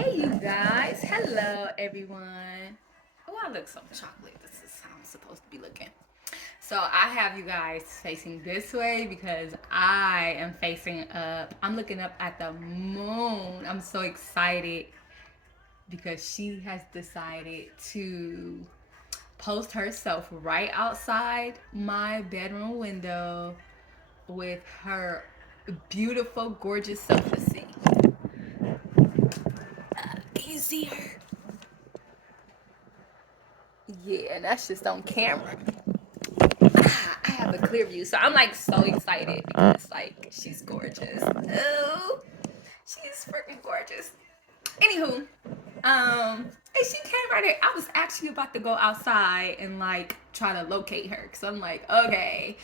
Hey, you guys. Hello, everyone. Oh, I look so chocolate. This is how I'm supposed to be looking. So, I have you guys facing this way because I am facing up. I'm looking up at the moon. I'm so excited because she has decided to post herself right outside my bedroom window with her beautiful, gorgeous self. Let's see. Can you see her? Yeah, that's just on camera. I have a clear view, so I'm like so excited because like she's gorgeous. Oh, she's freaking gorgeous. Anywho, and she came right there. I was actually about to go outside and like try to locate her because I'm like, okay,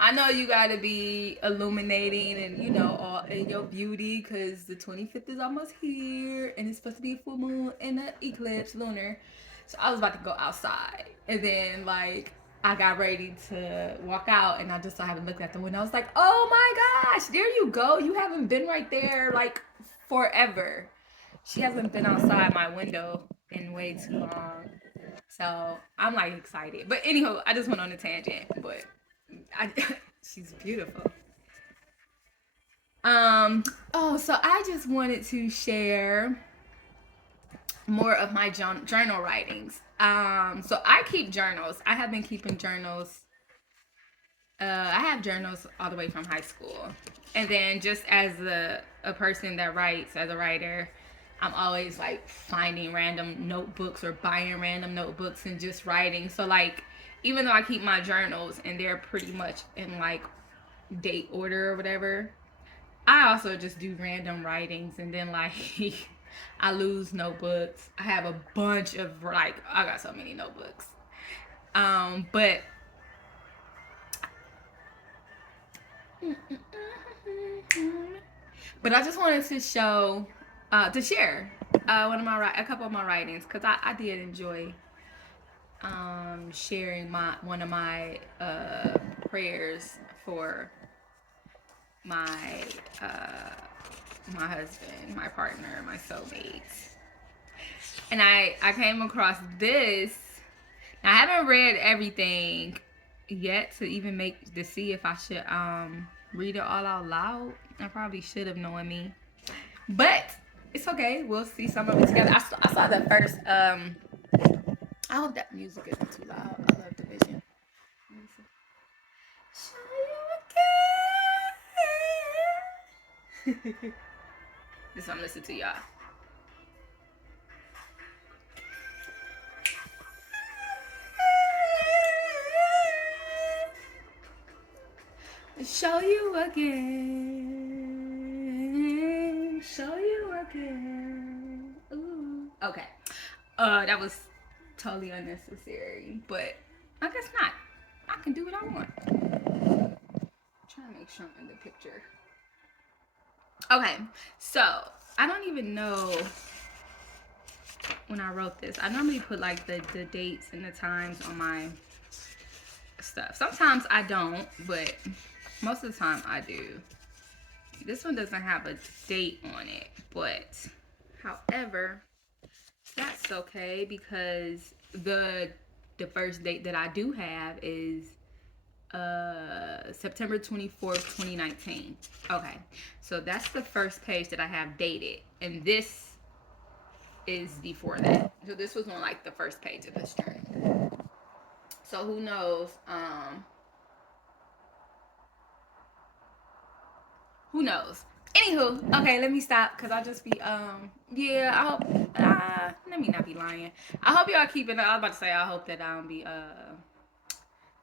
I know you gotta be illuminating and all in your beauty because the 25th is almost here and it's supposed to be a full moon and an eclipse lunar. So I was about to go outside and then like I got ready to walk out and I just so haven't looked at the window. I was like, oh my gosh, there you go. You haven't been right there like forever. She hasn't been outside my window in way too long. So I'm like excited. But anywho, I just went on a tangent. But I, she's beautiful. Oh, so I just wanted to share more of my journal writings. So I keep journals. I have been keeping journals. I have journals all the way from high school, and then just as a person that writes, as a writer, I'm always like finding random notebooks or buying random notebooks and just writing. So like, even though I keep my journals and they're pretty much in like date order or whatever, I also just do random writings and then like I lose notebooks. I have a bunch of like I got so many notebooks. But I just wanted to show to share a couple of my writings because I did enjoy sharing my one of my prayers for my uh, my husband, my partner, my soulmate. And I came across this. Now, I haven't read everything yet to even make to see if I should read it all out loud. I probably should have known me, but it's okay. We'll see some of it together. I saw the first. I hope that music isn't too loud. I love Division. Show you again. This I'm listening to y'all. Show you again. Show you again. Ooh. Okay. That was totally unnecessary, but I guess not. I can do what I want. I'm trying to make sure I'm in the picture. Okay, so I don't even know when I wrote this. I normally put like the dates and the times on my stuff. Sometimes I don't, but most of the time I do. This one doesn't have a date on it, but however, that's okay because the first date that I do have is September 24th, 2019. Okay. So that's the first page that I have dated, and this is before that. So this was on like the first page of this journal. So who knows who knows? Anywho, okay, let me stop because I just be yeah. I hope let me not be lying. I hope y'all keeping. I was about to say I hope that I don't be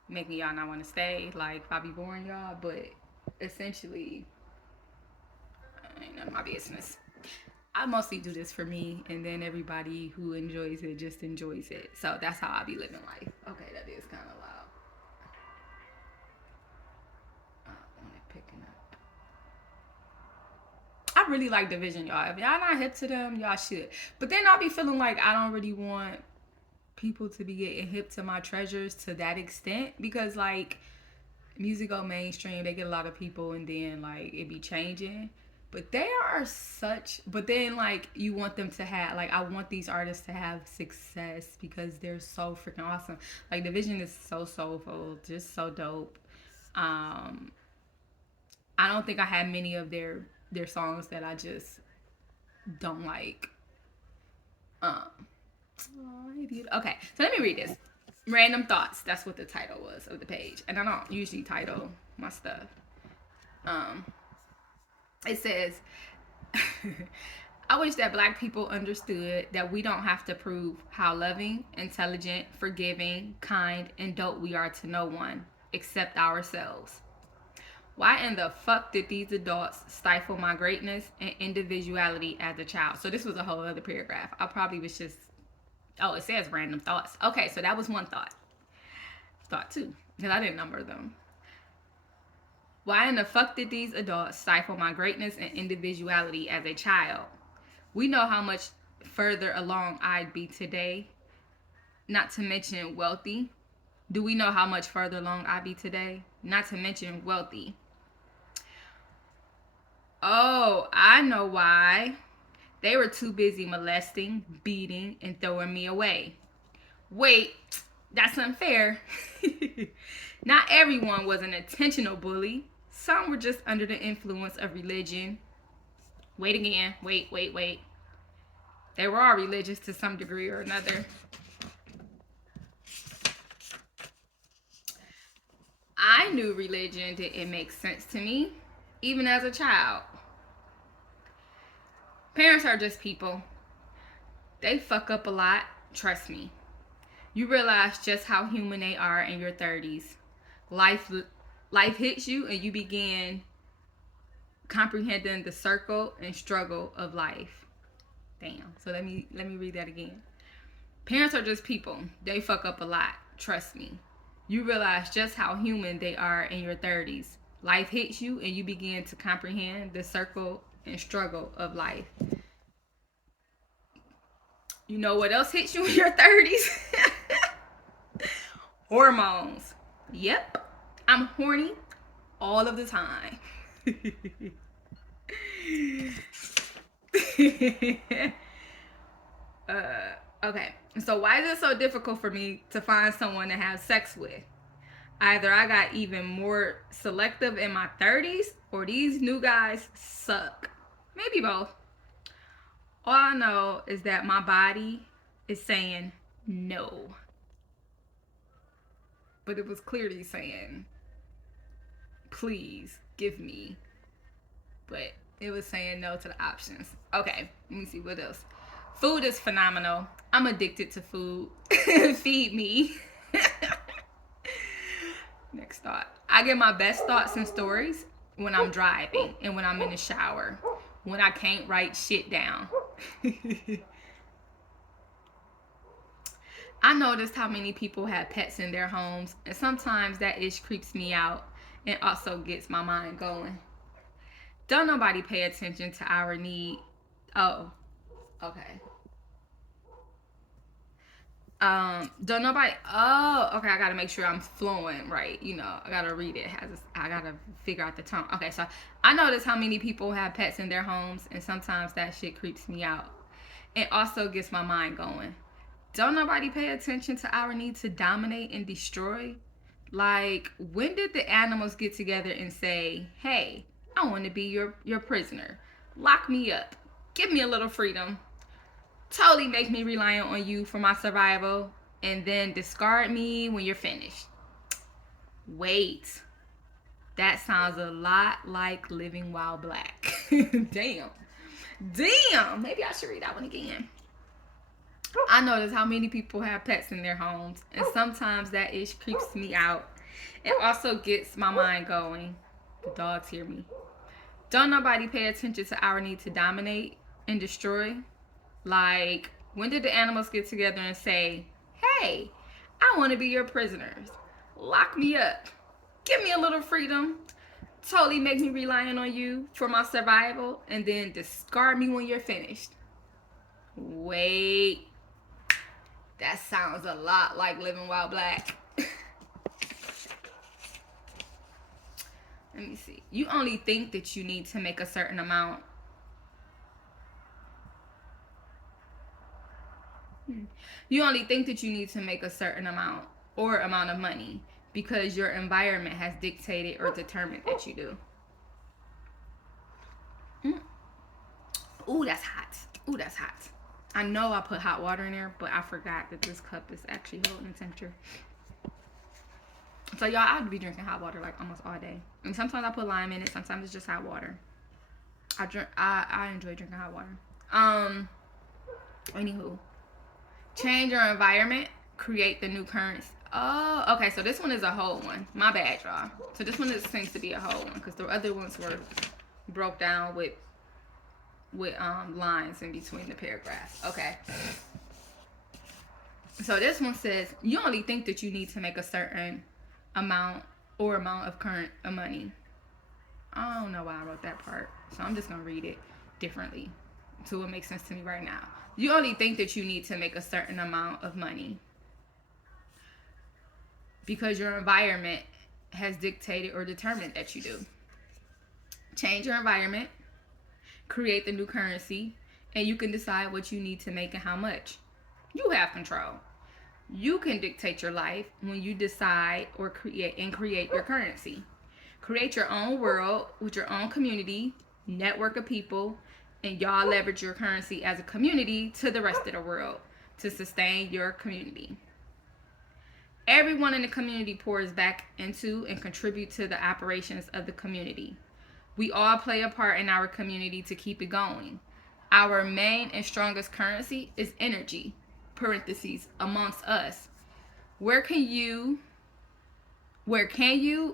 making y'all not want to stay. Like if I be boring y'all, but essentially, ain't none of my business. I mostly do this for me, and then everybody who enjoys it just enjoys it. So that's how I be living life. Okay, that is kind of loud. When it picking up. I really like Division, y'all. If y'all not hip to them, y'all should. But then I'll be feeling like I don't really want people to be getting hip to my treasures to that extent because like music go mainstream, they get a lot of people, and then like it be changing. But they are such, but then like you want them to have, like I want these artists to have success because they're so freaking awesome. Like the vision is so soulful, just so dope. Um, I don't think I had many of their songs that I just don't like. Um, okay, so let me read this. Random thoughts. That's what the title was of the page, and I don't usually title my stuff. Um, it says, I wish that Black people understood that we don't have to prove how loving, intelligent, forgiving, kind, and dope we are to no one except ourselves. Why in the fuck did these adults stifle my greatness and individuality as a child? So this was a whole other paragraph. I probably was just, oh, it says random thoughts. Okay, so that was one thought. Thought two, because I didn't number them. Why in the fuck did these adults stifle my greatness and individuality as a child? We know how much further along I'd be today, not to mention wealthy. Do we know how much further along I'd be today? Not to mention wealthy. Oh, I know why. They were too busy molesting, beating, and throwing me away. Wait, that's unfair. Not everyone was an intentional bully. Some were just under the influence of religion. Wait again. Wait. They were all religious to some degree or another. I knew religion didn't make sense to me, even as a child. Parents are just people. They fuck up a lot, trust me. You realize just how human they are in your 30s. Life hits you and you begin comprehending the circle and struggle of life. Damn. So let me read that again. Parents are just people. They fuck up a lot, trust me. You realize just how human they are in your 30s. Life hits you and you begin to comprehend the circle and struggle of life. You know what else hits you in your 30s? Hormones. Yep. I'm horny all of the time. Okay. So why is it so difficult for me to find someone to have sex with? Either I got even more selective in my 30s or these new guys suck. Maybe both. All I know is that my body is saying no. But it was clearly saying, please give me. But it was saying no to the options. Okay, let me see what else. Food is phenomenal. I'm addicted to food. Feed me. Next thought. I get my best thoughts and stories when I'm driving and when I'm in the shower. When I can't write shit down. I noticed how many people have pets in their homes, and sometimes that ish creeps me out and also gets my mind going. Don't nobody pay attention to our need. Oh, okay. Don't nobody. Oh, okay. I gotta make sure I'm flowing right. You know, I gotta read it. I gotta figure out the tone. Okay, so I notice how many people have pets in their homes, and sometimes that shit creeps me out. It also gets my mind going. Don't nobody pay attention to our need to dominate and destroy? Like, when did the animals get together and say, hey, I want to be your prisoner. Lock me up. Give me a little freedom. Totally make me reliant on you for my survival. And then discard me when you're finished. Wait. That sounds a lot like Living While Black. Damn. Maybe I should read that one again. I notice how many people have pets in their homes, and sometimes that ish creeps me out. It also gets my mind going. The dogs hear me. Don't nobody pay attention to our need to dominate and destroy? Like, when did the animals get together and say, hey, I want to be your prisoners. Lock me up. Give me a little freedom. Totally make me reliant on you for my survival, and then discard me when you're finished. Wait. That sounds a lot like Living While Black. Let me see. You only think that you need to make a certain amount. You only think that you need to make a certain amount of money because your environment has dictated or determined that you do. Ooh, that's hot. Ooh, that's hot. I know I put hot water in there, but I forgot that this cup is actually holding the temperature. So y'all, I'd be drinking hot water like almost all day. And sometimes I put lime in it. Sometimes it's just hot water. I enjoy drinking hot water. Anywho, change your environment, create the new currency. Oh, okay. So this one is a whole one. My bad, y'all. So this one seems to be a whole one because the other ones were broke down with lines in between the paragraphs. Okay. So this one says you only think that you need to make a certain amount of current money. I don't know why I wrote that part, so I'm just gonna read it differently so it makes sense to me right now. You only think that you need to make a certain amount of money because your environment has dictated or determined that you do. Change your environment, create the new currency, and you can decide what you need to make and how much. You have control. You can dictate your life when you decide or create your currency. Create your own world with your own community, network of people, and y'all leverage your currency as a community to the rest of the world to sustain your community. Everyone in the community pours back into and contribute to the operations of the community. We all play a part in our community to keep it going. Our main and strongest currency is energy, parentheses, amongst us. Where can you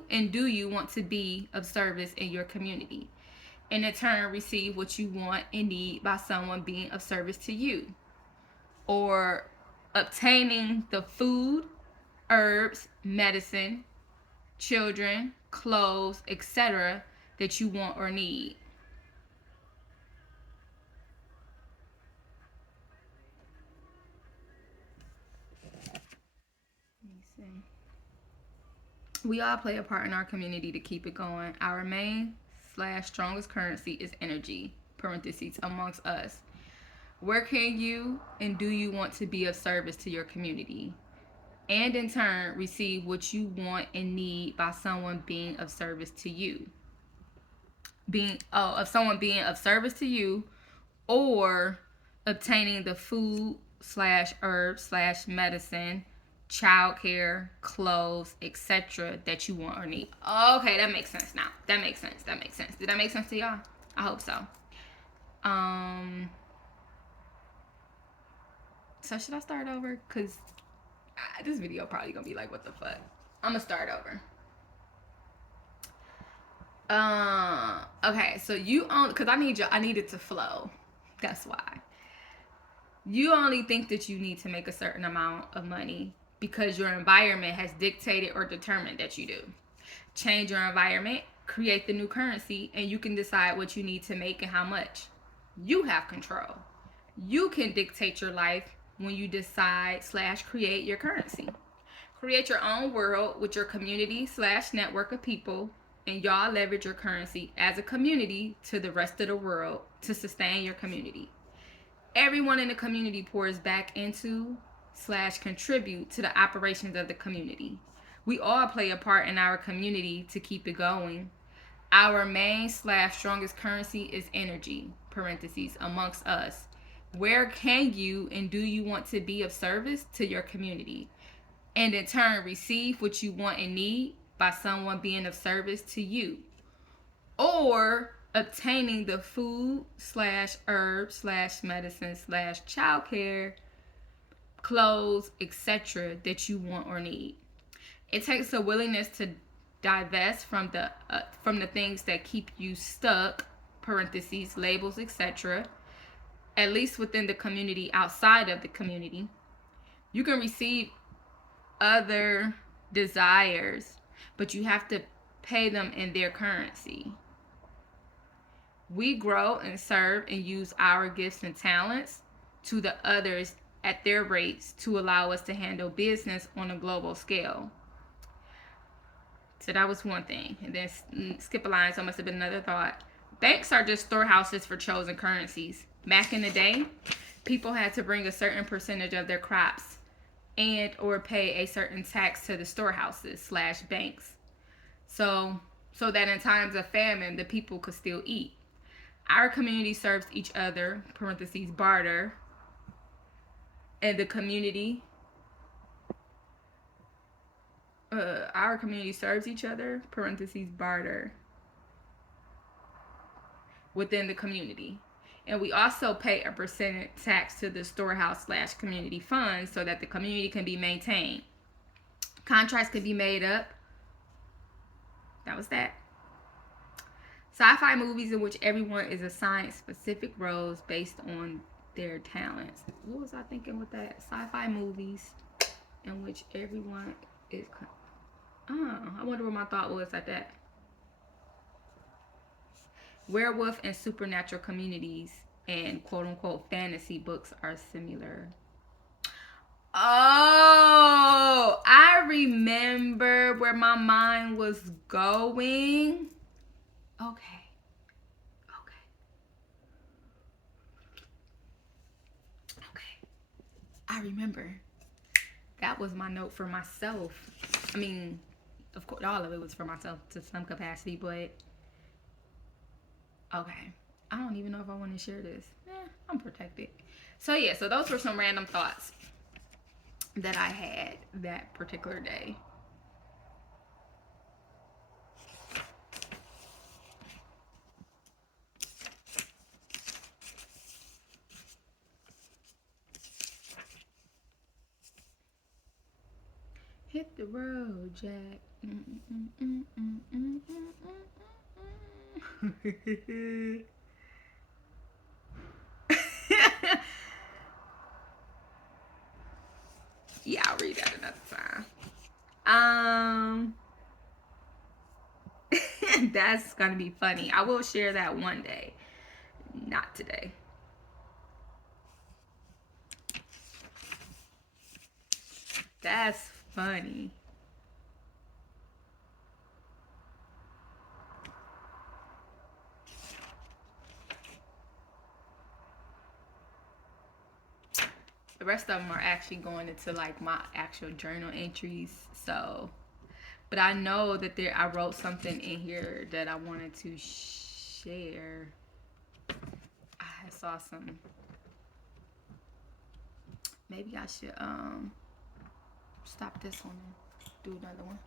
and do you want to be of service in your community? And in turn, receive what you want and need by someone being of service to you. Or obtaining the food, herbs, medicine, children, clothes, etc. that you want or need. We all play a part in our community to keep it going. Our main / strongest currency is energy, parentheses, amongst us. Where can you and do you want to be of service to your community? And in turn, receive what you want and need by someone being of service to you. Of someone being of service to you, or obtaining the food / herbs / medicine, childcare, clothes, etc. that you want or need. Okay, that makes sense now. That makes sense. Did that make sense to y'all? I hope so. So should I start over? Cause this video probably gonna be like, what the fuck? I'm gonna start over. Okay, so cause I need it to flow. That's why. You only think that you need to make a certain amount of money because your environment has dictated or determined that you do. Change your environment, create the new currency, and you can decide what you need to make and how much. You have control. You can dictate your life when you decide / create your currency. Create your own world with your community / network of people, and y'all leverage your currency as a community to the rest of the world to sustain your community. Everyone in the community pours back into / contribute to the operations of the community. We all play a part in our community to keep it going. Our main / strongest currency is energy, parentheses, amongst us. Where can you and do you want to be of service to your community? And in turn, receive what you want and need by someone being of service to you. Or obtaining the food / herbs / medicine / childcare, clothes, etc. that you want or need. It takes a willingness to divest from the things that keep you stuck, parentheses, labels, etc. At least within the community. Outside of the community, you can receive other desires, but you have to pay them in their currency. We grow and serve and use our gifts and talents to the others at their rates to allow us to handle business on a global scale. So that was one thing. And then skip a line, so it must have been another thought. Banks are just storehouses for chosen currencies. Back in the day, people had to bring a certain percentage of their crops and or pay a certain tax to the storehouses / banks. So that in times of famine, the people could still eat. Our community serves each other, parentheses, barter, and the community our community serves each other, parentheses, barter, within the community. And we also pay a percentage tax to the storehouse / community fund so that the community can be maintained. Contracts can be made up. That was that. Sci-fi movies in which everyone is assigned specific roles based on their talents. What was I thinking with that? Sci-fi movies in which everyone is... I wonder what my thought was at that. Werewolf and supernatural communities and quote-unquote fantasy books are similar. Oh, I remember where my mind was going. Okay. I remember. That was my note for myself. I mean, of course, all of it was for myself to some capacity, but okay. I don't even know if I want to share this. I'm protected. So yeah, so those were some random thoughts that I had that particular day. Hit the road, Jack. Yeah, I'll read that another time. That's gonna be funny. I will share that one day. Not today. That's funny. The rest of them are actually going into like my actual journal entries. So, but I know that I wrote something in here that I wanted to share. I saw some. Maybe I should stop this one and do another one.